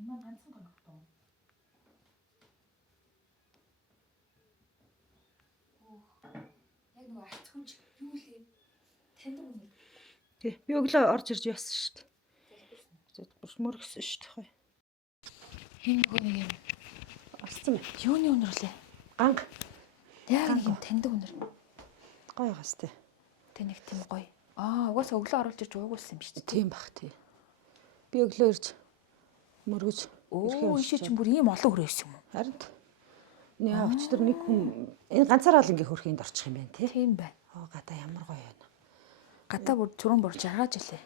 Иман ганцхан гаргатав. Яг нөгөө арц хүнч юу лээ? Таньдаг юм уу? Тий. Би өглөө орж ирж яасан шүү дээ. Бүр мөргсөн шүү дээ. Энэ нөгөө нэг юм Орцсон бай. юуны өнөр лээ? Ганг. Яг нэг юм таньдаг өнөр. Гоё гас тий. Тэ нэг тийм гоё. Угаасаа өглөө оруулж ирж уугуулсан юм шүү дээ. Тийм бах тий. Би өглөө ирж мөргөж Ийшээ чинь бүр ийм олон хүрээсэн юм уу? харин яа өчтөр нэг хүн энэ ганцаараа л ингээ хөрхөнд орчих юм байна тий. Тийм бай. Гадаа ямар гоё байна. Гадаа бүр зүрэн бүр жаргаж илээ.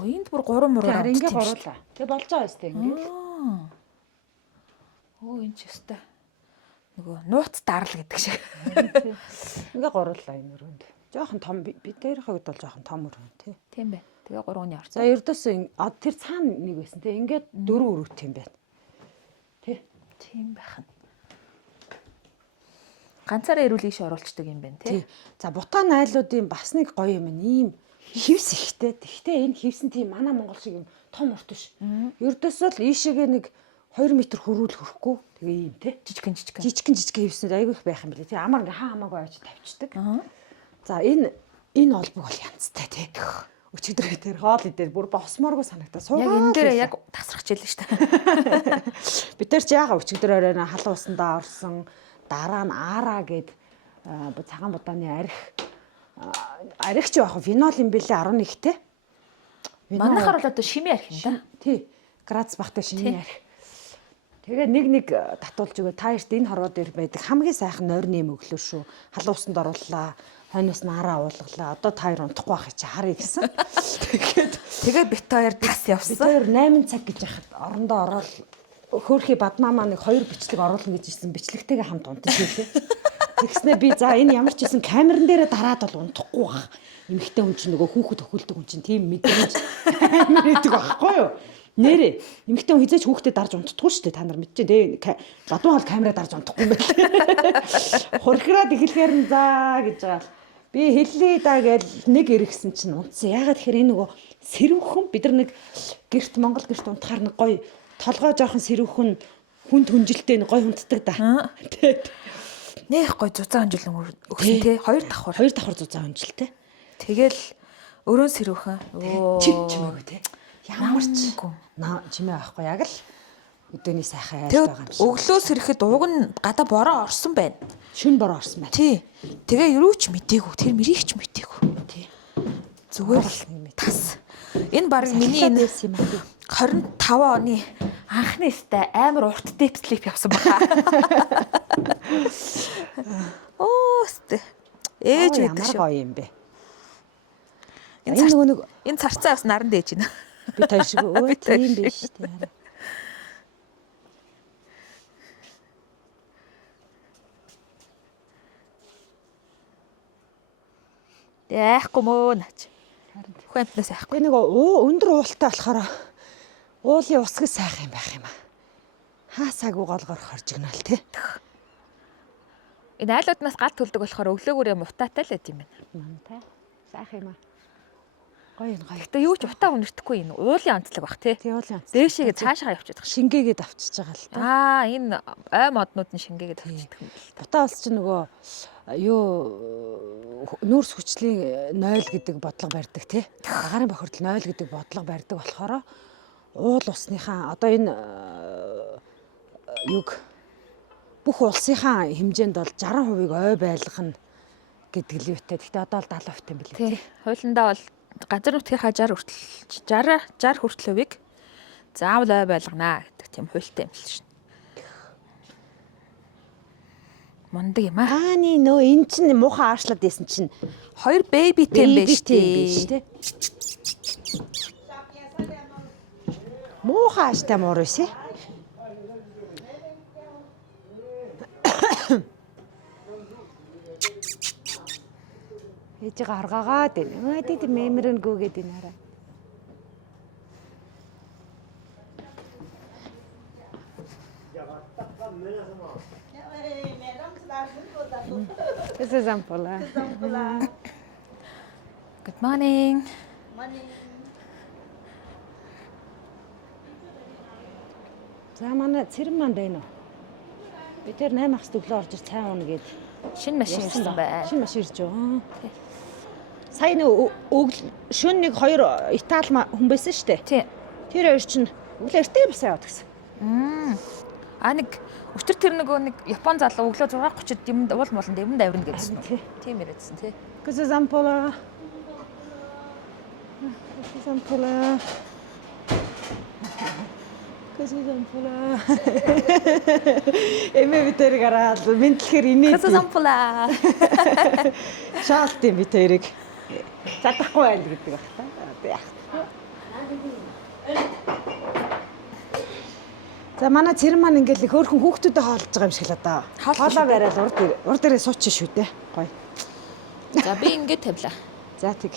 Энд бүр 3 муруу харин ингээ гуруулаа. Тэгээ болж байгаа өстэй ингээ. Энэ ч өстэй. Нөгөө нууц дарал гэдэг шиг. Ингээ гуруулаа энэ өрөөнд. Жохон том би дээрх хувьд бол жохон том өрөө тий. Тийм бай. Тэгээ 3-ны орц. За ердөөс тэр цаана нэг байсан тий. Ингээд 4 өрөөт юм байна. Тий. Тийм байх нь. Ганцаараа ирүүл ийш оруулцдаг юм байна тий. За бутаан айлуудын бас нэг гоё юм байна. Ийм хивс ихтэй. Тэгтээ энэ хивс нь тийм манай Монгол шиг юм том урт биш. Ердөөсөө л ийшээгээ нэг 2 м хөрүүл хөрөхгүй. Тэгээ ийм тий. Жижигхэн хивснүүд айгүй их байх юм билээ тий. Амар ингээ хамаагүй авч тавьчихдаг. За энэ олбог бол янзтай тий. Өчигдөр дээр хоол идээр бүр босмооргүй санагдаа суугаад. Яг энэ дээр яг тасрах хичээлээ шүү дээ. Бид нар ч яага өчигдөр оройно халуун усандаа орсон. Дараа нь Ара гээд цагаан будааны арих ч яах вэ? Винол юм бэлээ 11-тэй. Манайхаар бол одоо шимээ арих юм да. Тий. Грац бахтай шимээ арих. Тэгээ нэг татуулж өгөө та эрт энэ хорвоо дээр байдаг хамгийн сайхан нойрны юм өглөө шүү. Халуун усанд орууллаа. Хойноос нь Араа уулгалаа. Одоо та хоёр унтахгүй байх чи харъя гэсэн. Тэгээд бит хоёр тас явсан. Бит хоёр 8 цаг гэж яхад орондоо ороод хөөхий бадмаа нэг 2 бичлэг оруулна гэж ирсэн бичлэгтэйгээ хамт унтаж ирлээ. Тэгснэ би за энэ ямар ч гэсэн камерын дээрээ дараад бол унтахгүй байх. Эмэгтэй хүн чинь нөгөө хүүхэд өхүүлдэг хүн чинь тийм мэдрэмж мэддэг байхгүй юу? Нэрээ эмэгтэй хүн хизээч хүүхдэд дарж унтдаггүй шүү дээ. Та нар мэдчихэ дээ. Гадуун хол камераа дарж унтахгүй юм байна. Хурхираад эхлэхээр нь за гэж байгаа. Би хэллээ да гэж нэг иргсэн чинь унтсан. Ягаад тэгэхээр энэ нөгөө сэрүүхэн бид нар нэг гэрт Монгол гэрт унтахаар нэг гоё толгой жоохон сэрүүхэн хүнд хүнжилтэй нэг гоё хүнддэг да. Нэх гоё зузаан хонжилон өгсөн тий. 2 давхар зузаан хонжилтэй. Тэгэл өрөө сэрүүхэн. Чимээгүй тий. Ямар ч чимээ байхгүй яг л өдөөний сайхан айлт байгаа юм шиг. Өглөөс ирэхэд ууг нь гадаа бороо орсон байна. Шүн бороо орсон байна. Тий. Тэгээ юу ч мдээгүй. Тэр мэрийг ч мдээгүй. Тий. Зүгээр л тас. Энэ баг миний 25 оны анхны өстэй амар урт дэпслип явсан баха. Өстэй. Ээж байдаг шүү. Ямар гоё юм бэ. Энэ царцаа бас наран дээж байна. Би тааш өө тийм биш тий. Яахгүй мөө наач. Хүнтнээс яахгүй. Нэг өндөр уултаа болохоор уулын ус гэж сайхан юм байх юм аа. Хаасаагүй голгоор хоржигнол тий. Энэ айлууднаас гал төлдөг болохоор өглөөгөр юм утаатай л байт юм байна. Мантай. Сайхан юм аа. Гоё. Гэтэ юу ч утаа үнэртэхгүй энэ уулын онцлог бах тий. Тий уулын онцлог. Дээшээгээ цаашаа явчихдаг. Шингээгээд авчиж байгаа л та. Энэ ой моднууд нь шингээгээд авчдаг юм бэл. Утаа улс чинь нөгөө нүүрс хүчлийн 0 гэдэг бодлого барьдаг тий. Агаарын бохирдол 0 гэдэг бодлого барьдаг болохоор уул усныхаа одоо энэ бүх улсынхаа хэмжээнд бол 60% ой байлгах гэдэг л үүтэй. Гэхдээ одоо л 70% юм билээ тий. Хуулиндаа бол газар нутгийнхаа 60 хүртэл хувийг заавал ой байлганаа гэдэг тийм хуультай юм л шин. Мундаг юм аа. Нөө эн чинь муухай аашлаад байсан чинь 2 бэбитэй юм байна шүү дээ. Муухай ааштай муур байсан. Ээжигээ харгаагаад байна. Тэд мемэрэнгүү гэдэг энэ хараа. This is Ampola. Good morning. За манай цэрэн манд байна уу? Би тэр 8 хас төглөө орж ир цай уна гээд Шинэ машин ирсэн байна. Шинэ машин ирж байгаа. Сайн шөнө нэг 2 Итали хүн байсан шүү дээ. Тий. Тэр хоёр чинь өглөө эртээ бас яваад гисэн. Нэг өчтөр тэр нэг Япон залуу өглөө 6:30-д юмд уул молонд юмд авирна гэсэн. Тийм яриадсан тий. Cosa zampola. Эмээ би тэрийг хараад мэдлэхээр инээ. Cosa zampola. Шаалт юм би тэрийг. Чадахгүй байл гэдэг баг та. За манай цэрэн маань ингээл их хөөрхөн хүүхдүүдэд хоолж байгаа юм шиг л одоо. Хоолоо барайл урд дээрээ суучих шүү дээ. Гоё. За би ингээд тавилаа. За тэг.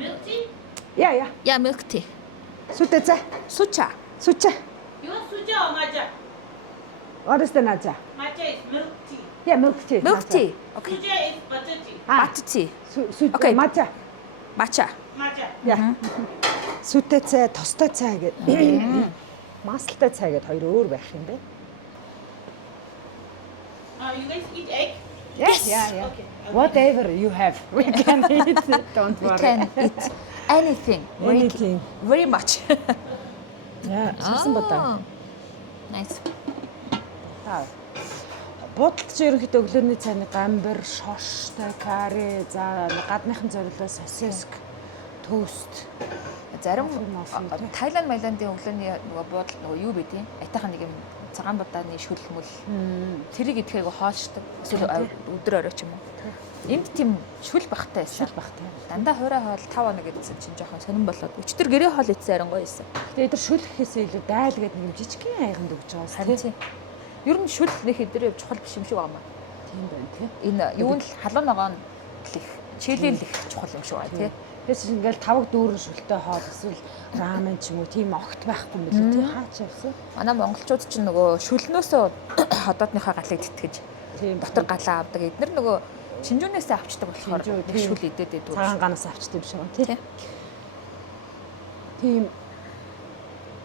Milk tea? Яа. Яа milk tea. Сүтэ за. Суча. Сүчэ. You want suja or matcha? What is the nacha? Matcha is milk tea. Yeah, milk tea. Milk tea. Okay. Suja is butter tea. Butter tea. Okay, matcha. Matcha. Matcha. Yeah. Сүтэ цай, тостой цай гэдэг. Маслтай цай гэдэг хоёр өөр байх юм бэ? You guys eat egg? Yes. Yeah. Okay. Whatever you have, we can eat. Don't We worry. can eat anything. Anything. Very much. Yeah, цасан бодоо. Nice. Будалч ерөнхийдөө өглөөний цайны гамбар, шоштой, карри, за гадныхан зориулаа сосиск, тост. Зарим Мафин, Тайланд, Майландын өглөөний буудал юу байдیں۔ Айтайхан нэг юм цагаан будааны шүл мөл. Тэрийг идэхийг хоолшдог. Эсвэл өдөр орой ч юм уу. Энд тийм шүл бахтай байсан. Шүл бахтай. Дандаа хоорой хоол 5 хоног гэдсэн чинь жоохон сонирн болоод. Өчтөр гэрээ хоол идсэн арин гоё байсан. Тэгээд тэр шүл гэхээсээ илүү дайл гэдэг нэг жижигхэн айганд өгч байгаа Харин тийм. Ер нь шүл нэг хэдрээ чухал биш юм шиг байна. тийм байна тий. Энэ юу нь л халуун ногоон л их чийлэл их чухал юм шиг байна тий. Тэгээс ингээл тавг дүүрэн шүлтэй хоол эсвэл рамен ч юм уу тийм огт байхгүй юм билээ тий. Хаач явсан. Манай монголчууд ч нөгөө шүлнөөсөө ходоодныхаа галыг тэтгэж Тийм дотор галаа авдаг. Эднэр нөгөө шинжүүнээсээ авчдаг болохоор Шинжүү, нэг тийм. шүл идээд идвэр. цагаан ганаас авчдаг юм шиг байна тий. Тий. Тийм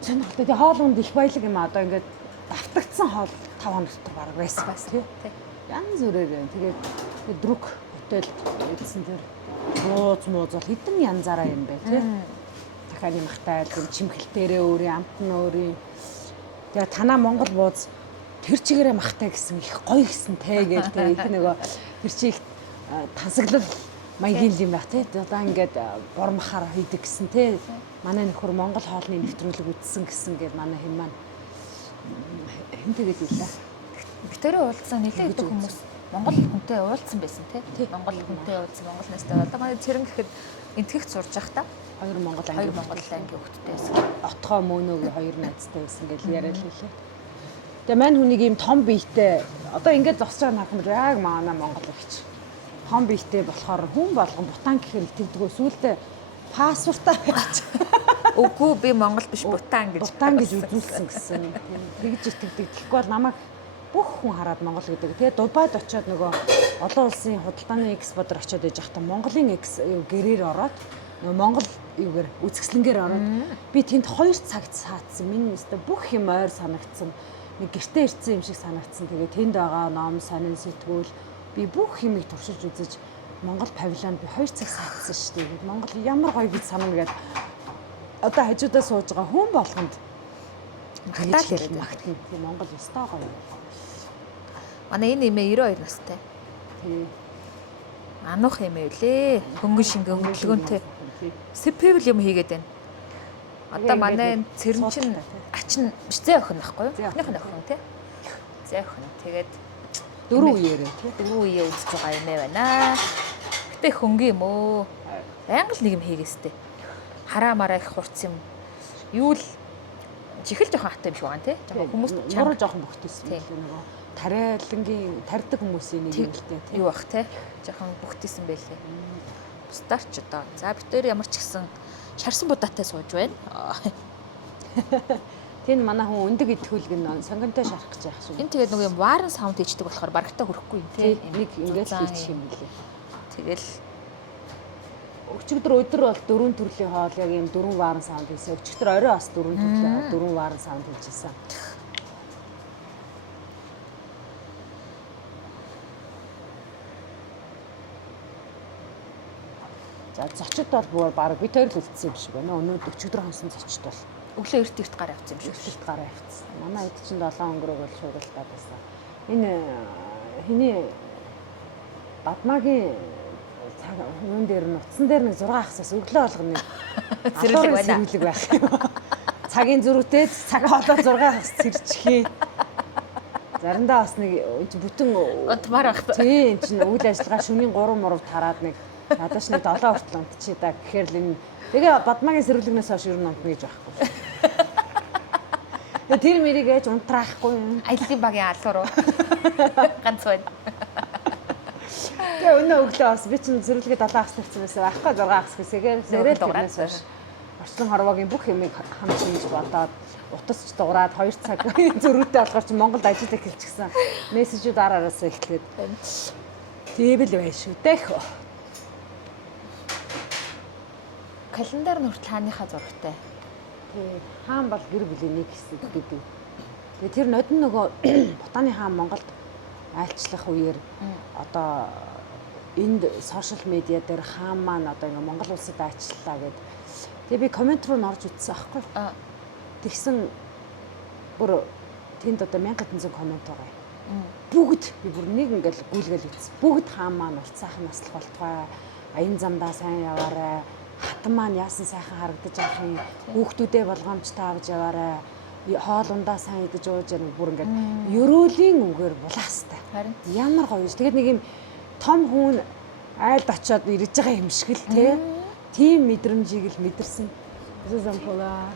сонирхолтой тий хоол унд их баялаг юм аа одоо ингээд давтагдсан хоол 5 хоног дотор бараг байсан бас тий. Тий. Янз бүрээр байна. Тэгээд друг хотелд идсэн тэр мууз бол хэдэн янзаараа юм бэ тий. Дахиад нэмхтэй юм чимхэлтээрээ өөрийн амтны өөрийн тэгээ танаа Монгол бууз тэр чигээрээ махтай гэсэн их гоё гэсэн те гээл те их нөгөө тэр чи их тансаглал маягийн юм байх те одоо ингээд бормахаар хийдэг гэсэн те манай нөхөр Монгол хоолны нэвтрүүлэг үзсэн гэсэн гээд манай хэн маань хэн тэгээд үлээ Битэрийн уулзсан нэлээд их хүмүүс Монгол хүнтэй уулзсан байсан тий. Монгол хүнтэй уулзсан, Монгол настай. Одоо манай цэрэн гэхэд энтгэгт сурж явах та. хоёр Монгол Хоёр анги Монгол анги хөлттэй байсан. отгоо мөнөөгийн хоёр найзтай байсан гэж яриад л хэлээ. Тэгээ мань хүнийг ийм том биетэй одоо ингээд зогсож байгаа харах юм яг манай Монгол ихч. Том биетэй болохоор хүн болгон бутан гэхээр тэмдгөө сүултээ паспортаа байж. Үгүй би Монгол биш Бутан гэж. Бутан гэж үзүүлсэн гэсэн. Тэгж итгэдэг. Тэгэхгүй бол намайг бүх хүн хараад Монгол гэдэг. Тэгээ Дубайд очиод нөгөө олон улсын худалдааны экспортер очиод иж захта Монголын гэрээр ороод нөгөө Монгол юугаар үзэсгэлэнгээр ороод би тэнд 2 цагт саадсан. Миний өстө бүх юм ойр санагдсан. Нэг гэртээ ирсэн юм шиг санагдсан. Тэгээ тэнд байгаа ном, сонин сэтгүүл би бүх юмыг туршиж үзэж Монгол павильонд би 2 цаг саадсан шүү дээ. Монгол ямар гоё гэж санана гэдэг. Одоо хажуудаа сууж байгаа хүн болгонд Хатаал хэлээд яриад. магтна. Тийм Монгол өстой гоё. Манай энэ эмээ 92 настай. Тий. Ануух эмээ үлээ. Хөнгөн шингэн хөдөлгөөнтэй. Сэпэвэл юм хийгээд байна. Одоо манай цэрэн чин ачин биш зэ охин байхгүй юу? Эхнийх нь охин тий. Зэ охин. Тэгээд 4 үеэрээ тий. 4 үеэ үзэж байгаа эмээ байна. Гэтэ хөнгөн юм өө. Байнга л нэг юм хийгээстэй. Хараа мараа их хурц юм. Юу л чихэл жоохон хатаа юм шиг байна тий. Жоохон хүмүүс нуруу жоохон бөхтөөсөн Тий. нөгөө тариалангийн тарьдаг хүмүүсийн нэг юм л тий. юу бах тий. Жоохон бүгдээсэн байлээ. Бусдаар ч одоо. За битээр ямар ч гэсэн шарсан будаатай сууж байна. Тэн манай хүн өндөг идэхүүлг нь сонгонтой шарах гэж яах шүү. Энэ тэгээд нөгөө юм варен саунд хийдэг болохоор барагтаа хүрэхгүй юм тий. Нэг ингээд зузаан хийчих юм билээ. Тэгэл өчигдөр өдөр бол 4 төрлийн хоол яг юм 4 варн саунд хийсэн. Өчигдөр орой бас 4 төрлийн 4 варн саунд хийжсэн. За зочид бол бүр баг бид хоёр л үлдсэн юм шиг байна. Өнөөдөр өчигдөр хонсон зочид бол Өглөө эрт эрт гар авсан юм шиг. өчигдөрт гараа авчихсан. Манай эд чинь 7 өнгөрөг бол шууралдаад байсан. Энэ хиний Бадмагийн цаг юун дээр нь утсан дээр нэг 6 ахсаас өглөө болгоно Зэрлэг байна. Зэрлэг байх юм. Цагийн зөрүүтэй цаг хоолоо 6 ахс цэрчихээ. Заримдаа бас нэг бүтэн Удмаар байх. тийм чинь үйл ажиллагаа шөнийн 3 мурав тараад нэг надаас нэг 7 хүртэл унтчихъя да гэхээр л энэ тэгээ Бадмагийн сэрүүлгнээс хойш ер нь унтна гэж байхгүй. Тэр мэрийг ээж унтраахгүй юм. Аяллаа багийн алуур уу? Ганц байна. Тэгээ өнөө өглөө бас би чинь зэрлэгээ 7 ахс тавьсан байсан. Ахгүй 6 ахс гэсэгээр сэрэл дуурайс хойш орчлон хорвоогийн бүх юмыг хамт хийж бодоод утасч дуурайд 2 цаг зөрүүтэй болохоор чи Монголд ажил эхэлчихсэн. Мессежүүд араасаа эхлэхэд тийм л байж шүү дээ. Календар нь хүртэл хааныхаа зурагтай. Тий, хаан бол гэр бүлийн нэг хэсэг гэдэг. Тэгээ тэр нодон нөгөө Бутаны хаан Монголд айлчлах үеэр одоо энд сошиал медиа дээр хаан маань одоо ингээ Монгол улсад айлчлаа гэд. Тэгээ би коммент руу норж үзсэн аахгүй. Тэгсэн бүр тэнд одоо 1700 коммент байгаа. Бүгд би бүр нэг ингээл гүйлгээл үзсэн. Бүгд хаан маань урт сайхан наслах болтугай. Аян замдаа сайн яваарай. Хатан маань яасан сайхан харагдаж авах юм. Хүүхдүүдээ болгоомжтой авч яваарай. Хоол ундаа сайн идэж ууж яах бүр ингээд ерөөлийн үгээр булаастай. Харин Ямар гоё юм. Тэгээд нэг юм том хүн айлд очиод ирж байгаа юм шиг л те. Тийм мэдрэмжийг л мэдэрсэн. Зузампола.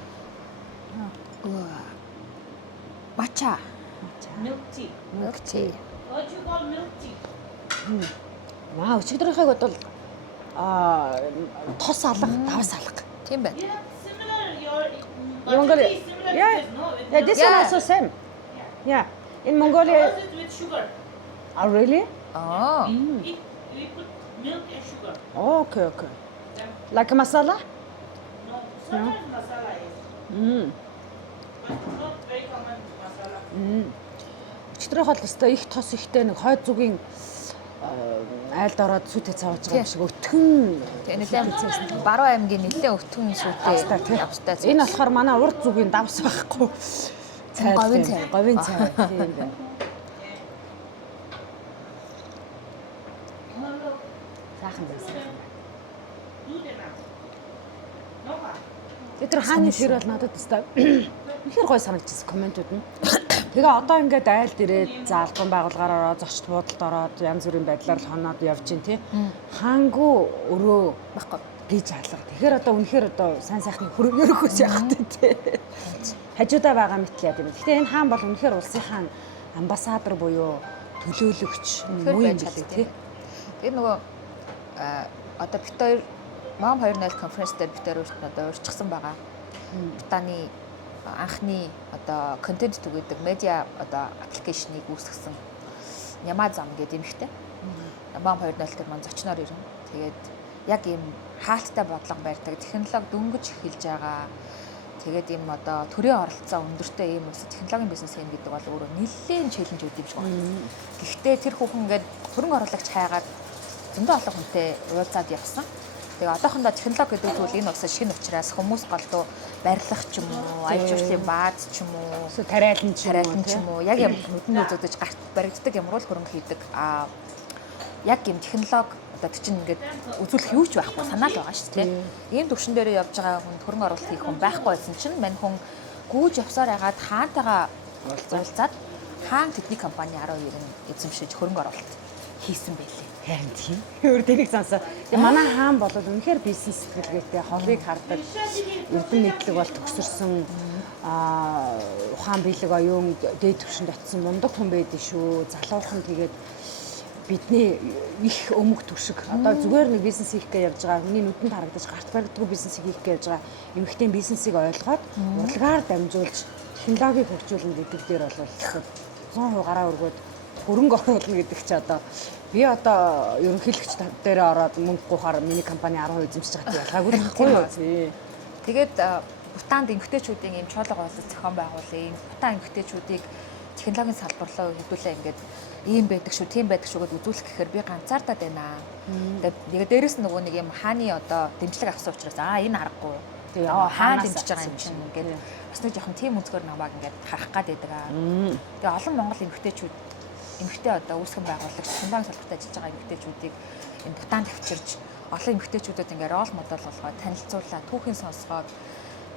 Мача. Milk tea. Мөгчи. What you call milk tea? Маа өчигдрийнхээ бодвол тос алга, давс алга. Тийм байна. Yeah, similar. Your Mongolia. tea is similar Yeah. to this, no? With Yeah, milk. this one also same. Yeah. In Mongolia. Ours is with sugar. Oh, really? Аа. We put milk and sugar. Okay, okay. Like masala? No, sometimes masala is, but not very common masala. Өчигдрийн хол өстой их тос ихтэй нэг хойд зүгийн айлд ороод сүтэ цаавж байгаа юм шиг өтгөн. Тэгээ нэлээд Баруун аймгийн нэлээд өвтгөн сүртэй австай. Энэ болохоор манай урд зүгийн давс байхгүй. Цай. Говийн цай. Говийн цай. Тийм байна. Сайхан байсан. Тэр хааны тэр бол надад өстой ихэр гой санагдчихсан комментууд нь. Тэгээ одоо ингээд айлд ирээд за албан байгууллагаараа зочд буудалд ороод янз бүрийн байдлаар л хоноод явж гин тий. Хаангу өрөө Баггүй. гэж алга. Тэгэхээр одоо үнэхээр одоо сайн сайхны хөрөөгөөс яах вэ тий. Хажуудаа байгаа мэтлээ тийм. Гэхдээ энэ хаан бол үнэхээр улсын хаан амбассадор буюу төлөөлөгч Тэр муу юм байж билээ чаддаг тий. Тэгээ нөгөө одоо бит хоёр Мом 2.0 конференц дээр бит хоёр одоо урьдчилсан байгаа. Бутаны анхны одоо контент түгээдэг медиа одоо аппликейшнийг үүсгэсэн Няма зам гэдэг юм ихтэй. Мом 2.0 дээр маань зочноор ирнэ. Тэгээд яг ийм хаалттай бодлого барьдаг технологи дөнгөж эхэлж байгаа. Тэгээд ийм одоо төрийн оролцоо өндөртэй ийм улс технологийн бизнес хийн гэдэг бол өөрөө нэлээд челленж үүд юм шиг байна. Гэхдээ тэр хүүхэн ингээд хөрөнгө оруулагч хайгаад зөндөө олон хүнтэй уулзаад явсан. Тэгээ одоохондоо технологи гэдэг зүйл энэ улсад шинэ учраас хүмүүс голдуу барилах ч юм уу, аж арчлалын бааз ч юм уу, Тариалан ч юм уу, яг юм нүдэнд үзэгдэж гарт баригддаг ямар л хөрөнгө хийдэг. Яг юм технологи одоо чинь ингээд үзүүлэх юу ч байхгүй санаа л байгаа шүү дээ. Ийм төвшин дээр явж байгаа хүн хөрөнгө оруулалт хийх хүн байхгүй байсан чинь мань хүн гүйж явсаар ягаад хаантайгаа уулзаад хаан тэдний компани 12 нь эзэмшиж хөрөнгө оруулалт хийсэн байлээ. харин тийм. Өөр тэнэг сонсоо. Тэгээ манай хаан бол үнэхээр бизнес сэтгэлгээтэй холыг хардаг. Эрдэн мэдлэг бол төгсөрсөн ухаан биелэг оюун дээд түвшинд очисон мундаг хүн байдэн шүү. Залуухан тэгээд бидний их өмг түшиг одоо зүгээр нэг бизнес хийх гэж явж байгаа хүний нүдэнд харагдаж гарт баригддаг бизнес хийх гэж явж байгаа эмэгтэй бизнесийг ойлгоод урлагаар дамжуулж технологиг хөгжүүлнэ гэдэг дээр бол 100% гараа өргөөд хөрөнгө оруулна гэдэг чи одоо би одоо ерөнхийлөгч дээр ороод мөнгө гуйхаар миний компани 10% эзэмшиж байгаа ялгаагүй байхгүй юу? Тэгээд Бутанд эмэгтэйчүүдийн ийм чуулга болол зохион байгуулъя. Бутан эмэгтэйчүүдийг технологийн салбар руу хөдөлөө ингээд ийм байдаг шүү, тийм байдаг шүү гэдээ үзүүлэх гэхээр би ганцаардаа байна. Тэгээд дээрэс нь нөгөө нэг юм хааны одоо дэмжлэг авсан учраас энэ аргагүй. Тэгээ хаана дэмжиж байгаа юм чинь ингээд бас нэг жоохон тийм өнцгөр намайг ингээд харах гад байдаг аа. Тэгээ олон монгол эмэгтэй одоо үүсгэн байгуулагч технологийн салбарт ажиллаж байгаа эмэгтэйчүүдийг энэ Бутанд авчирж олон эмэгтэйчүүдэд ингээд рол модель болгоод танилцуулаад түүхийн сонсгоод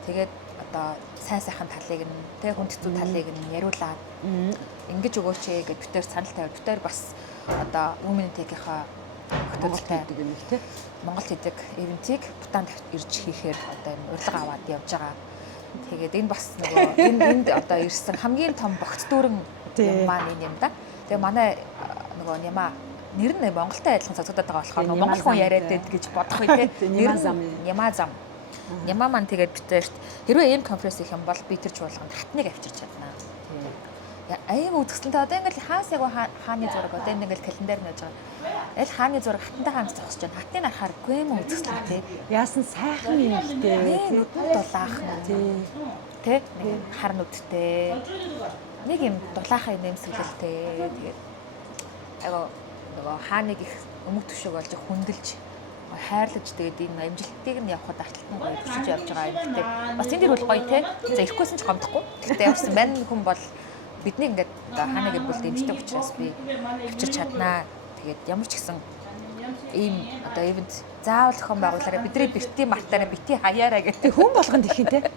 тэгээд одоо сайхан талыг нь тэг хүндэтгэл талыг нь яриулаад ингэж өгөөч гэж битээр санал тавиад битээр бас одоо Women Tech-ийнхаа хөтөлбөртэй гэдэг юм те. Монгол хэлдэг ивэнтийг Бутанд ирж хийхээр одоо юм урилга аваад явж байгаа. Тэгээд энэ бас нөгөө энд одоо ирсэн хамгийн том богц дүүрэн юм маань энэ юм да. Тэгээ манай нөгөө Няма нэр нь Монголтой адилхан цогцодод байгаа болохоор нөгөө монгол хүн яриад байд гэж бодох үе те. Няма зам. Яма маань тэгээд битээрт хэрвээ ийм конференц их юм бол би тэр чуулганд хатныг авчирч чаднаа. Аян үзэсгэлэнтэй одоо ингээл хаас яг хааны зураг одоо ингээл календар нэж байгаа. Аль хааны зураг хатантай хаанаас зогсож байна. Хатныг харахгүй юм үзэсгэлэнтэй. Яасан сайхан юм ихтэй. Дулаахан тий. Нэг хар нүдтэй. Нэг юм дулаахан нэмсгэлэлтэй. Тэгээд айгаа нөгөө хааныг их өмг төшөөг олж хүндэлж хайрлаж тэгээд энэ амжилтыг нь явахад арталтан гоё өчөж явж байгаа юм гэдэг. Бас энэ дэр бол гоё те. За ирэхгүйсэн ч гомдохгүй. Гэхдээ явсан мань хүн бол бидний ингээд хаанаг юм бол дэмждэг учраас би авчирч чаднаа. Тэгээд ямар ч гэсэн ийм одоо ивент заавал зохион байгуулаараа бидний бити мартаараа бити хаяараа гэдэг Хүн болгонд их юм те.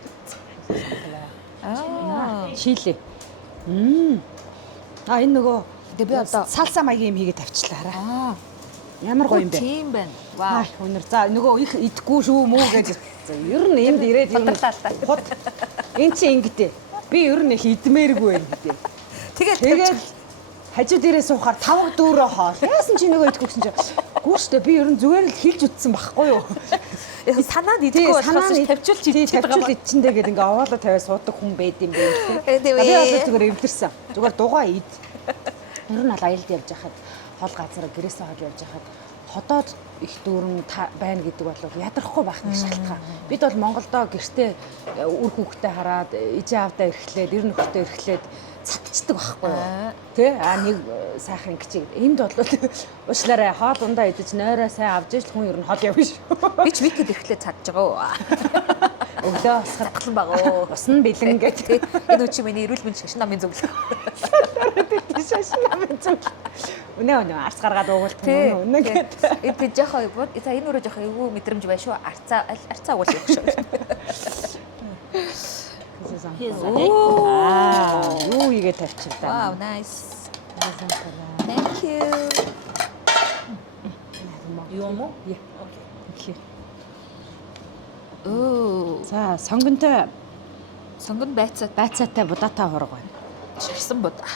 Шилээ. Энэ нөгөө тэгээд би одоо салса маягийн юм хийгээд тавьчлаа. Ямар гоё юм бэ? Тийм байна. Вау. Өнөр за нөгөө их идэхгүй шүү мүү гэж. Ер нь энд ирээд ер нь энэ чи ингэдэ. Би ер нь их идмээргүй байна гэдэг. Тэгээд хажуу дээрээ суухаар 5 4 хоол. Яасан чи нөгөө идэхгүй гэсэн чи. Гүү штэ би ер нь зүгээр л хэлж үтсэн байхгүй юу? Санаанд идэхгүй болохоос тавьчулж идчихэж байгаа. Тавьчул идчихэндээ гэдэг ингээ овоолоо тавиад суудаг хүн байд юм бэ гэх. Би бол зүгээр эвдэрсэн. Зүгээр дугаа ид. Ер нь бол аялд явж хахад хол газар гэрээсээ хол явж хахад ходоод их дүүрэн байна гэдэг бол ядрахгүй байх нэг шалтгаан. Бид бол Монголдоо гэртээ үр хүүхдээ хараад ижээ авдаа эрхлээд, ер нь нөхөртөө эрхлээд цатцдаг байхгүй юу? Тэ? Нэг сайхан ингэчээ. Энд бол уушлаарай хоол ундаа идэж нойроо сайн авч иж хүн ер нь хол явна шүү. Би ч викэд эрхлээд цадж байгаа. Өглөө усгаргалан байгаа. Ус нь бэлэн гэдэг. Энэ үчи миний эрүүл мэндийн шашин намын зөвлөх. Шашин намын зөвлөх. Үнэ арц гаргаад уугуулт үнэ гэдэг. Энэ би жоохон бод. За энэ өөрөө жоохон эвгүй мэдрэмж байна шүү. Арцаа уугуул явах шүү. Юу игээ тавьчихлаа. Wow, nice. Thank you. You want more? Yeah. Okay. За, сонгонтой байцаатай будаатай хорог байна. ширсэн будаа.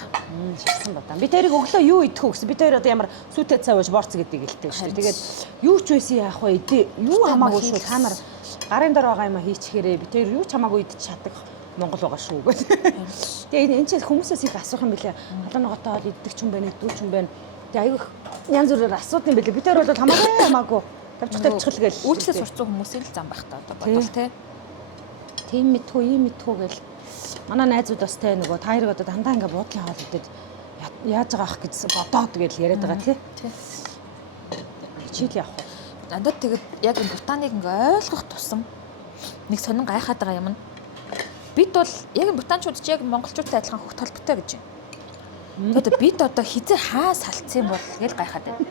Ширсэн будаа. Би тэрийг өглөө юу идэх вэ гэсэн. Би тэр одоо ямар сүйтэй цай ууж борц гэдэг хэлдэг шүү дээ. Тэгээд юу ч байсан яах вэ? Юу хамаагүй шүү. Та нар гарын дээр байгаа юм хийчихээрээ би тэр юу ч хамаагүй идэж чаддаг Монгол байгаа шүү гэдэг. Тэгээд энэ ч хүмүүсээс их асуух юм билээ. Халууноготой бол иддэг ч юм байна, иддэг ч юм байна. Тэгээд аяг янз бүрээр асуудаг юм билээ. Би тэр бол хамаагүй тавьчихл гээл. Үйлчлэл сурцсан хүмүүсийн л зам байх та одоо бодвол тий. Тийм мэдхүү, ийм мэдхүү гээл. Манай найзууд бас тэ нөгөө таарыг одоо дандаа ингээ буудлын хаал идээд яаж байгаа ах гэж бодоод тэгэл яриад байгаа тий. Хичээл явах. Надад тэгээд яг энэ ботаник ингээ ойлгох тусам нэг сонин гайхаад байгаа юм нь бид бол яг ботаничууд ч яг монголчуудтай адилхан хөх толботой гэж байна. Тэгээд бид одоо хизээ хаа салцсан бол яг гайхаад байна.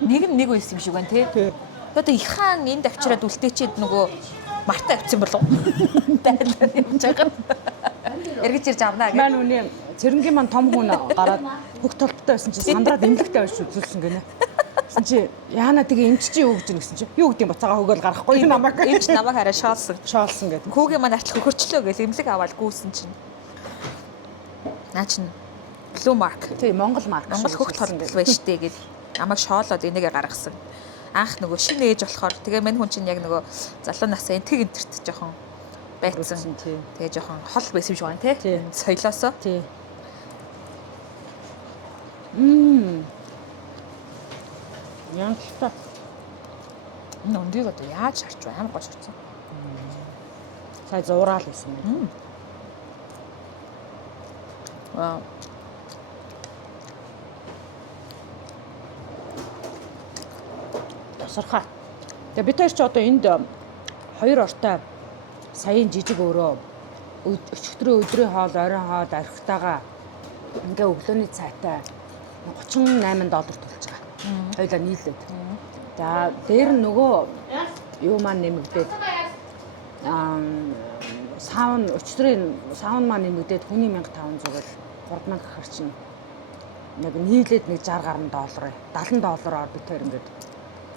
Нэг нь нэг байсан юм шиг байна тий. Одоо их хаан энд авчираад үлдээчихэд нөгөө мартаа авчихсан болов. Дайлаа явж байгаа. Эргэж ирж авнаа гэх. Маань үнэ цэрэнгийн маань том хүн гараад хөх толботой байсан чинь сандраад эмлэгтэй байж үзүүлсэн гинэ. Гэсэн чи яана тэгээ эмч чи юу гэж гэсэн чи юу гэдэг юм буцаага хөгөөл гарахгүй намайг эмч намайг хараа шоолсон гэдэг. Хүүгийн маань артлах хөрчлөө гэж эмнэлэг аваад гүйсэн чинь. Наа чин Blue Mark. Тий, Монгол марк. Монгол хөх толботой байж штэ гэж намайг шоолоод энийгээ гаргасан. Анх нөгөө шинэ ээж болохоор тэгээ мань хүн чинь яг нөгөө залуу насаа энтэг энтерт жоохон байцсан. Тэгээ жоохон хол байсан юм шиг байна тий. Соёлоосоо. Тий. Янзтай. Энэ өндгийг одоо яаж шарч вэ? Амар гоё шарцсан. Сая зураал байсан юм. Вау. Тасархаа. Тэгээ бид хоёр ч одоо энд 2 ортой саяын жижиг өрөө өчигдрөө өдрийн хоол, оройн хоол, архитаага ингээ өглөөний цайтай $38 төлж байгаа. Хоёлаа нийлээд. За дээр нь нөгөө юу маань нэмэгдээд өчигдрийн саун маань нэмэгдээд хүний $1500-аар $3000 гарах чинь нэг нийлээд нэг $60 гаруй $70 бид хоёр ингээд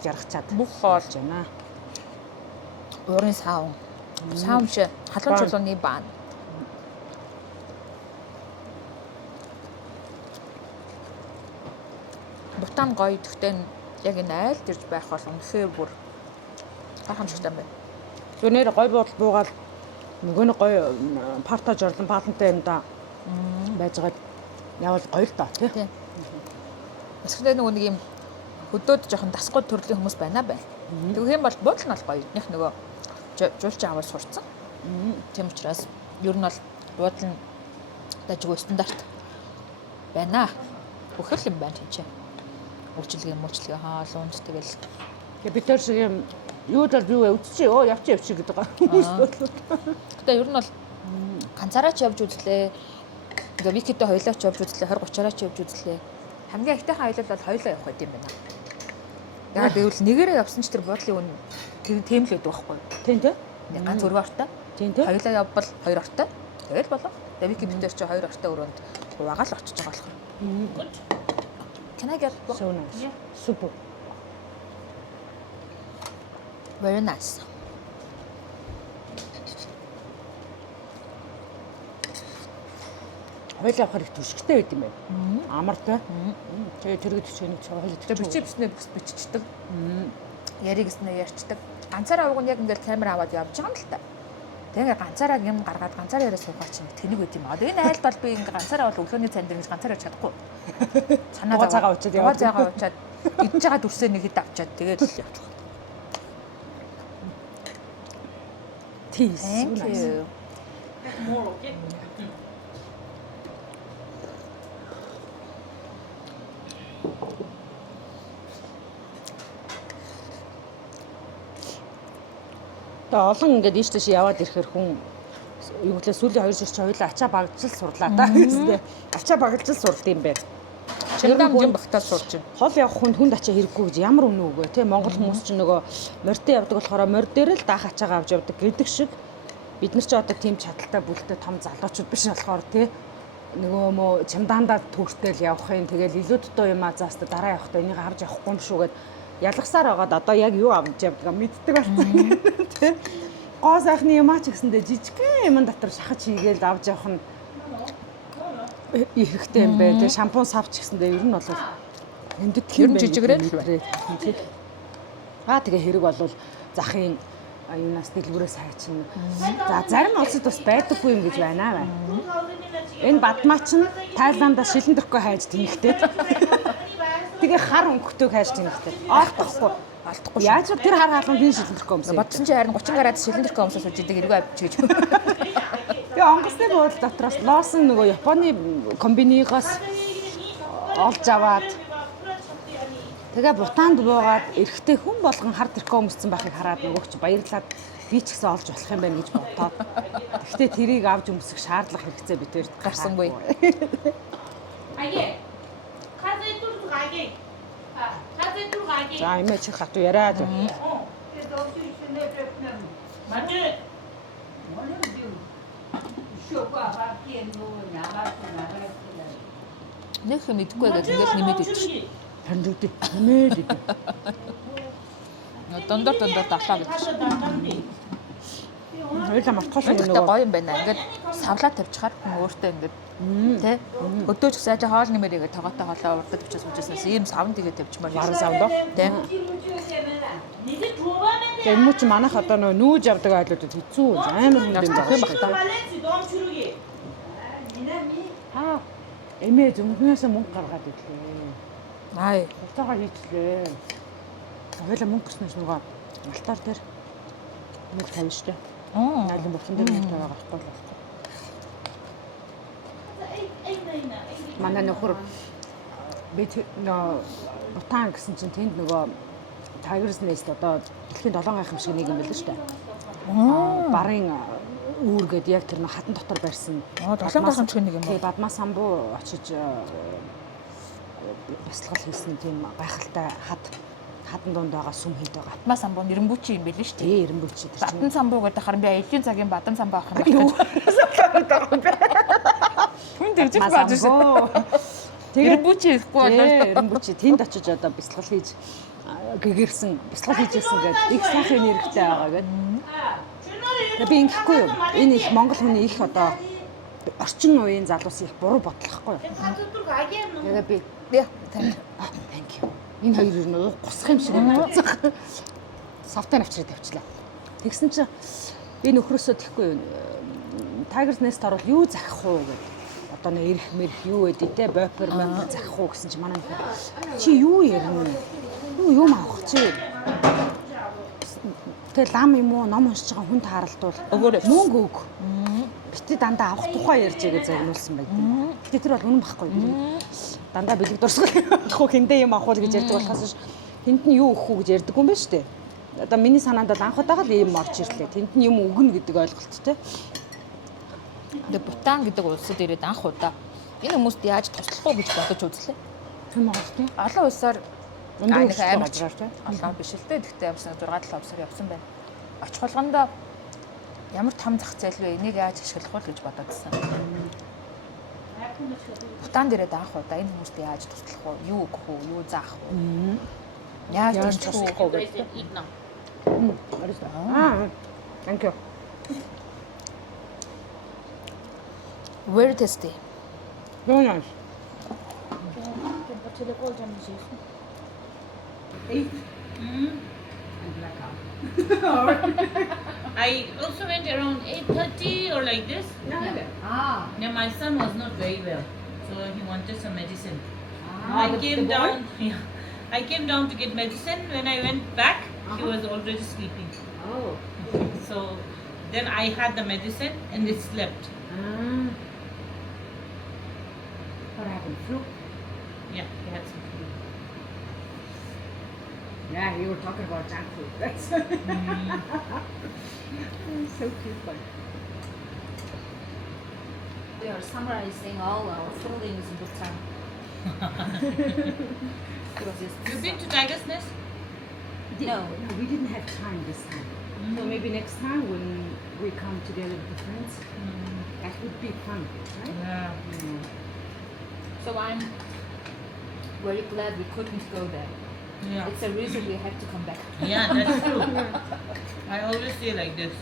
жаргачаад Бүх хоол байна. уурын саун. Саун шиг халуун чулууны баан. Бутан гоё гэхдээ яг энэ айлд ирж байх бол үнэхээр бүр гайхамшигтай байна. Түнээр гой бодол буугаал нөгөө нэг гой парта жорлон палантай юм да. Байж байгаа явал гоё л доо тий. Тийм. Эсвэл нөгөө нэг юм хөдөөд жоохон дасгууд төрлийн хүмүүс байна бай. Тэгэх юм бол буудлын бол гоё. Эднийх нөгөө жуулч аваад сурцсан. Тийм учраас ер нь бол буудлын дажгүй стандарт байна. Бүх л юм байна тийм. Үйлчлэгээ хаал унд тэгэл. Тэгээ бид тэр шиг юм юу даа юу үтчээ явчих гэдэг байгаа. Гэтэ ер нь бол ганцаараа ч явж үзлээ. Тэгээ викидээ хоёлаа ч явж үзлээ, 20-30-аараа ч явж үзлээ. Хамгийн ихтэйхэн хоёлаа бол хоёлаа явах байт юм байна. Ягаад гэвэл нэгээрээ явсан ч тэр буудлын үн тийм л байдаг байхгүй. Тийм тий. Ганц өрөө ортой. Тийм тий. Хоёлаа явбал 2 ортой. Тэгэл болоо. Тэгээ викид дээр чи 2 ортой өрөөнд хуваагаал очиж байгаа болохоор. Can I get one? So nice. Super. Very nice. Хоёлаа авахар их түшигтэй байд юм байна. Амартай. Тэгээ тэрэг төчөөний цаа хоёлаа Тэгээ биччихснээ биччихдэг. Яриг гэснээр ярьцдаг. Ганцаараа ууг нь яг ингээл камер аваад явж байгаа юм л та. Тэгээ ганцаараа юм гаргаад ганцаараа яриа суугаа чинь тэнэг байт юм аа. Энэ айлд бол би ингээ ганцаараа бол өглөөний цанд ингэж ганцаараа явж чадахгүй. Санаа цагаа уучаад яваад. Цагаа уучаад идж байгаа дүрсээ нэг хэд авчаад тэгээд л явж байгаа. Tea. Thank you. More, okay? Тэгээ олон ингээд ийш тийш яваад ирэхээр хүн юу гэлээ сүүлийн 2 жил чи хоёлаа ачаа багжил сурлаа да гэсэндээ ачаа багжил сурд юм байна. Чимдам юм багтаад сурч байна. Хол явах хүнд ачаа хэрэггүй гэж ямар үнэ үгүй те Монгол хүмүүс чинь нөгөө морьтой явдаг болохоор морь дээр л даах ачаагаа авч явдаг гэдэг шиг бид нар ч одоо тийм чадaltaй бүлтэй том залуучууд биш болохоор те нөгөө мө чамдаандаа түүртэл явахын тэгэл илүү дутуу юм азаас дараа явахдаа энийг авч явахгүй юм шүү гэд ялгасаар байгаад одоо яг юу авч явдаг мэддэг болсон те гоо сайхны юм ач гэсэндээ жижигхэн юм дотор шахаж хийгээл авч явах нь хэрэгтэй юм байна те шампунь савч гэсэндээ ер нь бол эмдэт Ер нь жижигрээ л тэгээ хэрэг болвол захын юунаас дэлгүүрээс хайчин. За зарим улсад бас байдаггүй юм гэж байна бай. Энэ бадмаач нь Тайландаас шилэн төрхөө хайж тэнэгтэй. Тэгээ хар өнгөтэйг хайж тэнэгтэй. Олдохгүй. Яаж тэр хар хаалганд энэ шилэн төрхөө өмсөв. Бодсон чи харин 30 гараад шилэн төрхөө өмсөж идэг эргөө авч гэж. Тэгээ онгоцны буудал дотроос Лосон нөгөө Японы комбинигоос олж аваад тэгээ бутаанд буугаад эрэхтэй хүн болгон хар тэрхүү өмссөн байхыг хараад нөгөөч баярлаад би ч гэсэн олж болох юм байна гэж бодоод. Гэхдээ тэрийг авч өмсөх шаардлага хэрэгцээ бид тэрт Гарсангүй. 아예 카드에 뚫고 가게. 카드에 뚫고 가게. За имэ чи хатуу яриад. 그래서 없이 있으면 그냥 맞지? 뭐는 지금 쇼가 바뀌는 거 나가서 나가야 Нэг юм идэхгүй гэдэг ингээд нэмээд ич. Танд үдээ. Нэмээд идэв. Дондор даглаа гэж. Хоёлаа мартуулсан Гэхдээ нөгөө. гоё юм байна. Ингээд савлаа тавьчихаар хүн өөртөө ингээд тий өдөөж гэсэн ажил хоол нэмэр игээ тогоотой хоолоо урдад бичиж суужсанаас ийм савн тэгээ тавьчмаар Баран савнд. тий. 니들 좋아하면 Тэгээ юм чи манайх одоо нөгөө нүүж авдаг айлуудад хэцүү амар хүн юм Тэгэх юм байна. бах та. 발렌시 너무 주르기. Аа. Эмээ зөнгнөөсөө мөнгө гаргаад ирлээ. Аа. Хувцаагаар хийчлээ. Хоёлаа мөнгө гэрснээс нөгөө алтаар дээр мөнгө тавина штэ. Найлан бурхан дээр мөнгө тавиагаа байхгүй л болохгүй. Манай нөхөр би Бутан гэсэн чинь тэнд нөгөө Tigers Nest одоо дэлхийн 7 гайхамшиг нэг юм байл шүү дээ. Барын үүр гээд яг тэр нэг хатан дотор барьсан. 7 гайхамшиг нэг юм тий Бадмаа самбуу очиж бясалгал хийсэн тийм гайхалтай хатан донд байгаа сүм хэд байгаа. Бадмаа самбуу нэрмбүчи юм байл шүү дээ. Тий эренбүчи тэр чинь. Бадан самбуу гэдэг харин би аялын цагийн бадан самбуу авах юм байна. Хүн дэржих бааж шүү. Тэгээд эренбүчи ихгүй болоо. Эренбүчи тэнд очиж одоо бясалгал хийж гэгэрсэн бясалгал хийжсэн гэдэг их сайхан нэрхтэй байгаа гэдэг. Тэгээд би ингэхгүй юу? Энэ их монгол хүний их одоо орчин үеийн залуус их буруу бодлохгүй юу? Тэгээд би thank you. Энэ хоёр юу нөө гусах юм шиг байна. Софтаар авчираад тавьчлаа. Тэгсэн чинь би нөхрөөсөө тэхгүй юу? Tigers Nest орол юу захих уу гэдэг. Одоо нэ эрх мэрх юу гэдэг те бопер мэн захих уу гэсэн чи манай нөхөр чи юу ярина? Юу юм авах чи? Тэгээ лам юм уу ном уншиж байгаа хүн тааралдвал мөнгө өг. Бити дандаа авах тухай ярьж байгаа загнуулсан байт. Гэтэ тэр бол үнэн байхгүй. Дандаа бэлэг дурсгал авахгүй хиндэ юм авах гэж ярьдаг болохоос тэнд нь юу өгөх үү гэж ярьдаг юм байна шүү дээ. Одоо миний санаанд бол анх удаага л юм орж ирлээ. Тэнд нь юм өгнө гэдэг ойлголттой. Тэгээ Бутан гэдэг улсад ирээд анх удаа энэ хүмүүст яаж туслах уу гэж бодож үзлээ. Тийм үү тийм. Олон улсаар Өндөр амарч газар тийм. олон биш л дээ. Гэхдээ явсан 6-7 улсаар явсан байна. Очих болгондоо ямар том зах зээл вэ? Энийг яаж ашиглах вэ гэж бодоодсэн. Бутанд ирээд анх удаа энэ хүмүүст яаж туслах уу? Юу өгөх үү? Юу заах уу? Яаж туслах уу гэдэг. Thank you. Very tasty. Very nice. I also went around 8:30 or like this. Yeah, my son was not very well, so he wanted some medicine. I came down. Yeah, I came down to get medicine. When I went back, he was already sleeping. Oh. So then I had the medicine and he slept. What happened? Flu? Yeah, he had some flu. Yeah, you were talking about junk food. That's so cute. But We are summarizing all our feelings in Bhutan. You've been to Tiger's Nest? No. we didn't have time this time. So maybe next time when we come together with the friends, that would be fun, right? Yeah. So I'm very glad we couldn't go there. Yeah. It's a reason we have to come back. Yeah, that's true. I always say like this.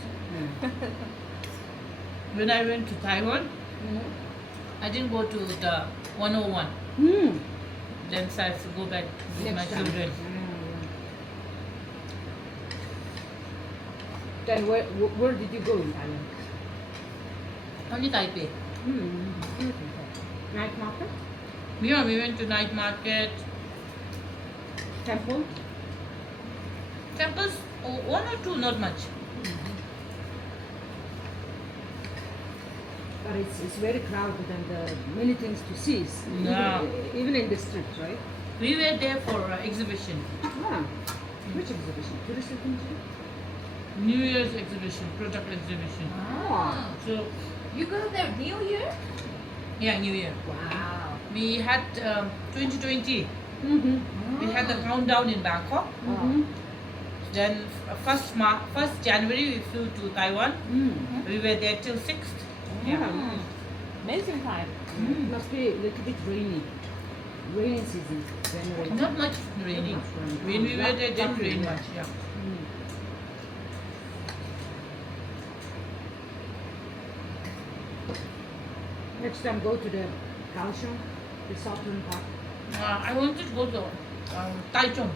When I went to Taiwan, I didn't go to the 101. Then so I have to go back with my children. Then where did you go in Thailand? Only Taipei. Night market? Yeah, we went to night market. Temple? Temples, one or two, not much. But it's very crowded and many things to see. Yeah. Even in the streets, right? We were there for exhibition. Which exhibition? Tourist exhibition? New Year's exhibition, product exhibition. So, You go there New Year? yeah, New Year. Wow. We had 2020. We had the countdown in Bangkok. Then first January we flew to Taiwan. We were there till 6th. Yeah. Amazing time. Must be a little bit rainy. Rainy season. January. Not much raining. When we were there, didn't rain much. Yeah. Next time go to the Kaohsiung, the Southern Park. I wanted to go to Taichung.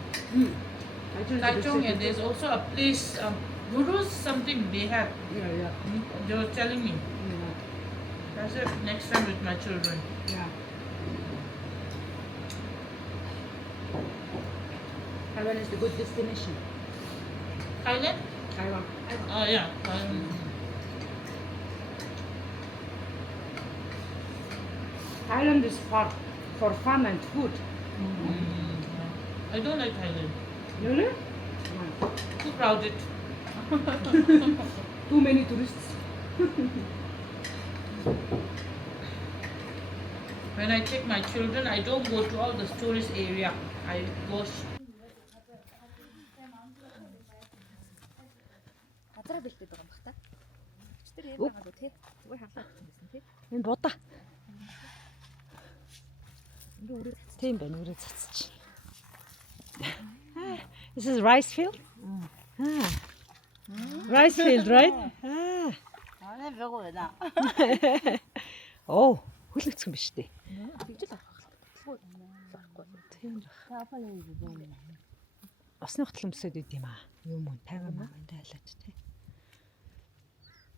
Taichung, and there's also a place, Guru's something they have. Yeah. They were telling me. I said next time with my children. Yeah. Taiwan is the good destination. Thailand? Taiwan. Oh yeah. Thailand is for fun and food. I don't like Thailand. Really? Too crowded. Too many tourists. When I take my children, I don't go to all the tourist area. I go. Газараа бэлдээд байгаа юм бах та. Өчтөр юм байгаа лу тий. Зүгээр харлаад байсан тий. Энэ будаа. Ингээ үрээ Тийм байна, үрээ цацчих. This is rice field? Rice field, right? Oh, хүлэгцэн биш үү? тэгжэл авах. Тийм байна. Осны хотол өмсөд идэм аа. Юм уу, 50 мянгаанд айлаач тий.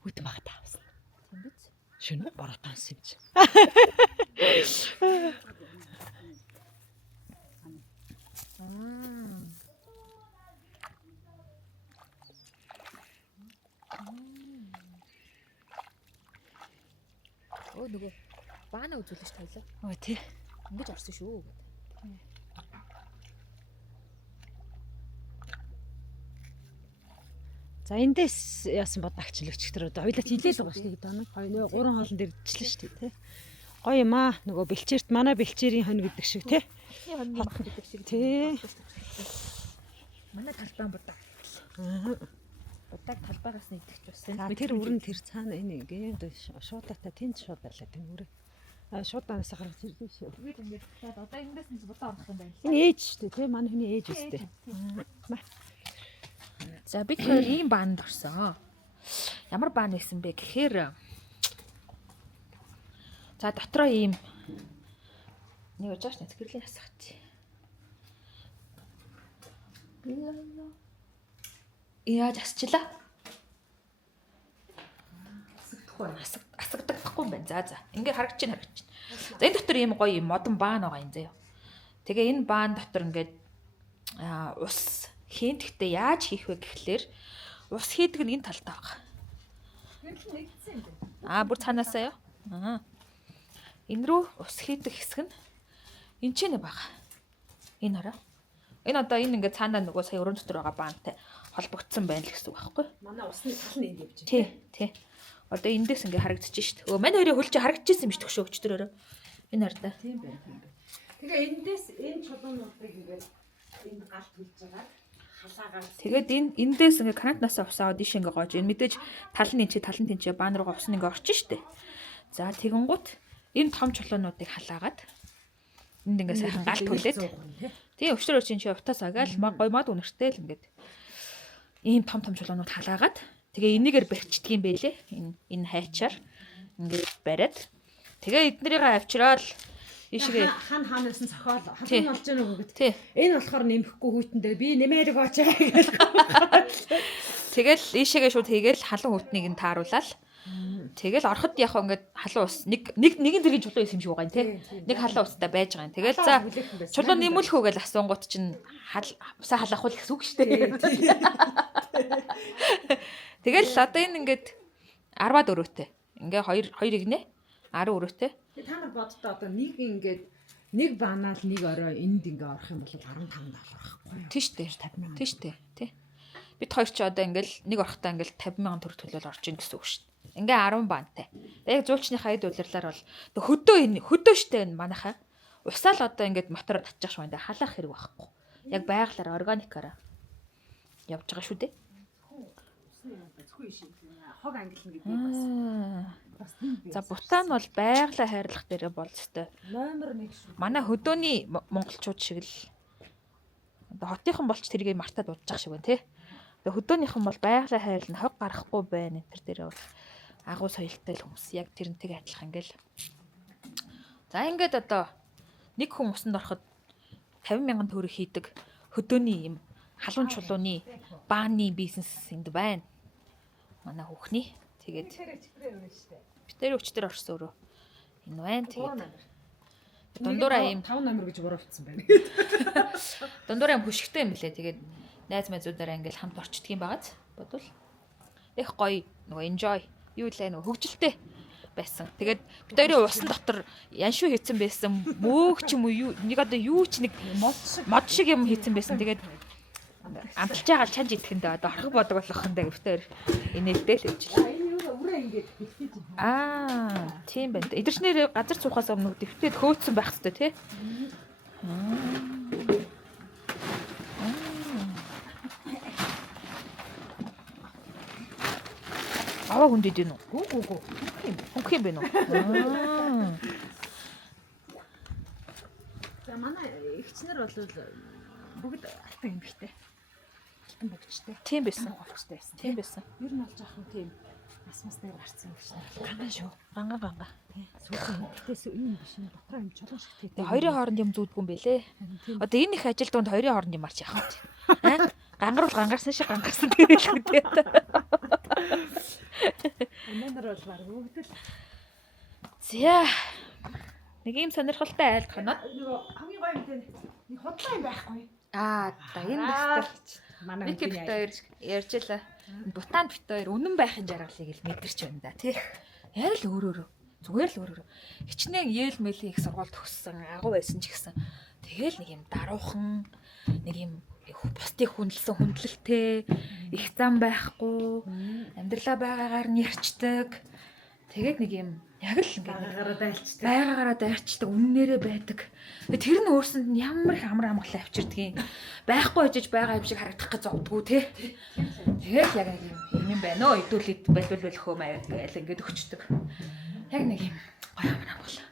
Хөт баг таавсан. Тийм биз? Шинэ бараа таасан юм чи. Оо нөгөө баана үзүүлж таялаа. Өө тий. Ингэж орсон шүү гэдэг. За эндээс яасан бод агчлэгч тэр одоо хоёлаа хилээл байгаа шүү дээ доног. Хоёр гурван хоолн дээр ичлээ шүү дээ тий. Гоё юм аа. Нөгөө бэлчээрт манай бэлчээрийн хонь гэдэг шиг тий. Хот гэдэг шиг Тий. Манай талбайн будаа. Будааг талбайгаас нь идэгч бас. Тэр өрн тэр цаана энэ ингээд шуудаатай тэнд шууд байлаа тэр өрөө. Шуудаанаас гаргаж ирлээ шүү. Тэгээд ингээд тэгээд одоо эндээс нь будаа орох юм байна. Энэ ээж шүү дээ тий. Манай хүний ээж үстэй. За бид хоёр ийм баанд орсон. Ямар баан байсан бэ гэхээр за дотроо ийм нэг уужаач нэтгэрлийн асахч. Яаж асчлаа? Асагддаг байхгүй юм байна. За. Ингээ харагч чинь. За энэ дотор ийм гоё модон баан байгаа юм заяа. Тэгээ энэ баан дотор ингээд ус хийнтэхтэй яаж хийх вэ гэхлээр ус хийдэг нь энэ талдаа байгаа. Бүр цаанаасаа юу? Энэ рүү ус хийдэг хэсэг нь энэ ч нэ байгаа. Энэ хараа. Энэ одоо энэ ингээд цаанаа нөгөө сая өрөөнд дотор байгаа баантай холбогдсон байна л гэсэн үг байхгүй? Манай усны тал нь энд явж байна. Тий. Одоо эндээс ингээ харагдчихэж шүү дээ. Манай хоёрын хөл чи харагдчихсан юм шүү дээ өчтөрөөрөө. Энэ хардаа. Тийм байна. Тэгээ эндээс энэ чулуунуудыг ингээд энэ галт хүлж байгаа. Тэгээд эндээс ингээ канатнасаа ус аваад иш ингээ гоож. Энэ мэдээж тал нь чи талан тэнцээ баан руугаа ус нь ингээ орчин шүү дээ. За тэгэнгუთ энэ том чулуунуудыг халаагаад энд ингээ сайхан галт хүлээд. Тэгээ өчтөр өчин чи утаас агаал гоё мод үнэртэй л ингээд ийм том чулуунууд халаагаад тэгээ энийгээр барьчдаг юм байлээ. Энэ хайчаар ингээд бариад тэгээ эднэрийг авчираад ишгээ хаанаас нь цохол халуун болж байгаа нүг гэдэг. Энэ болохоор нэмэхгүй хүйтэн дээр би нэмэрэг очоо гэж. Тэгэл ишгээ шууд хийгээл халуун хүтнийг нь тааруулаад тэгэл ороход яг ингээд халуун ус нэгэн зэргийн чулуу юм шиг байгаа юм тий. Нэг халуун устай байж байгаа юм. Тэгэл за чулуу нэмүүлэх үү гэж асуунгууд чинь усаа халаах уу гэсэн үг шүү дээ. Тэгэл одоо энэ ингээд 10-аад өрөөтэй. Ингээ хоёр игнэ 10 өрөөтэй. Та нар боддоо одоо нэг ингээд нэг банаал нэг орой энд ингээ орох юм бол 15 доллар байхгүй юу? Тийш дээ. Тийш дээ. Тий. Бид хоёр ч одоо ингээл нэг орохтаа ингээл 50,000 төгрөг төлөөл орж ийн гэсэн үг шүү дээ. Ингээ 10 бантай. Яг зуулчны хаяд удирлаар бол хөдөө штэ энэ манайхаа. Усаал одоо ингээд мотор татчих шүү дээ. Халаах хэрэг байхгүй. Яг байгалаар органикаараа явж байгаа шүү дээ. Хог ангилна гэдэг бас. За Бутан бол байгалаа хайрлах дээр бол зөте. Номер 1 шүү. Манай хөдөөний монголчууд шиг л одоо хотынхан болч тэргийг мартаад удаж шиг байна тий. Одоо хөдөөнийхэн бол байгалаа хайрлна, хог гарахгүй байна энэ төр дээр бол агуу соёлтой л хүмүүс яг тэрнтэйг адилхан ингээл. За ингээд одоо нэг хүн усанд ороход 50,000 төгрөг хийдэг хөдөөний юм халуун чулууны бааны бизнес энд байна. Манай хүүхний тэгээд битэр өчтөр орсон өөрөө энэ байна тэгээд дундуура ийм 5 номер гэж буруутсан байна. дундуура юм хөшигтэй юм лээ. Тэгээд найз найзуудаараа ингээл хамт орчдөг юм байгааз бодвол их гоё нөгөө enjoy юу лээ нөгөө хөгжилтэй байсан. Тэгээд бид хоёрын усан дотор яншуу хийцэн байсан. Мөөх ч юм уу юу нэг одоо юу ч нэг мод шиг юм хийцэн байсан. Тэгээд амталж байгаа чанж идэхэндээ одоо орхиг бодог болох юм даа гэвтэр инээлтэй л гэж. Энэ юу үрээ ингээд хэлхийж Аа, тийм байна. Эдэрчнэр газар суухаас өмнө дэвтээд хөөцсөн байх хэрэгтэй тий. Аваа хүнд идэх үү? гүү. Хөнгөх юм бэ нөө? За манай эгчнэр бол бүгд алтан эмхтэй. Алтан богчтой. Тийм байсан. Говчтой байсан. Тийм байсан. Ер нь бол жоохон тийм асмас дээр гарцсан эгчнэр. Ганган шүү. Ганга. Сүүлийн эмхтэйс юм биш нэ дотроо юм чулуун шиг тийм. Тэгээ хоёрын хооронд юм зүүдгүй юм бэлээ. Одоо энэ их ажил донд хоёрын хооронд юм марч яах вэ? Гангаруул гангарсан шиг гангарсан тэгэл үгүй. Өнөөдөр бол баг бүгд л За. Нэг юм сонирхолтой айлт хоноод. нөгөө хамгийн гоё юм тийм нэг худлаа юм байхгүй. Аа, да энэ дэхтэй. Манай Вики бит хоёр ярьж илаа. Бутанд бит хоёр үнэн байхын жаргалыг л мэдэрч байна да тий. Яг л өөрөөрөө. Зүгээр л өөрөөрөө. Хичнээн Yale Mel-ийн их сургууль төгссөн агуу байсан ч гэсэн тэгэл нэг юм даруухан нэг юм бусдыг хүндэлсэн хүндлэлтэй их зам байхгүй амьдралаа байгаагаар нь ярьцдаг. Тэгээд нэг юм яг л ингээд байгаагаараа дайрчдаг үннээрээ байдаг. Тэр нь өөрсөнд нь ямар их амар амгалан авчирдгийг байхгүй ажиж байгаа юм шиг харагдах гэж зовдгоо те. Тэгээд яг нэг юм байна өө идүүлээд байлбал хөө маяг гээл ингээд өгчдөг. Яг нэг юм гоё амар амгалан.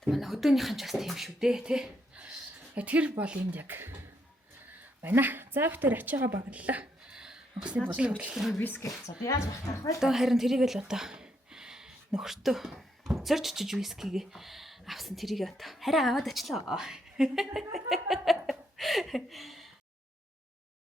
Тэг манай хөдөөнийхэн ч бас тийм шүү дээ те. Тэр бол энд яг байна. За ихтер ачаага баглаа. Онгоцны бодлого виски хийцээ. Яаж багтаах вэ? одоо харин тэрийг л одоо нөхөртөө зөрж чиж вискиг авсан тэрийг одоо хараа аваад очлоо.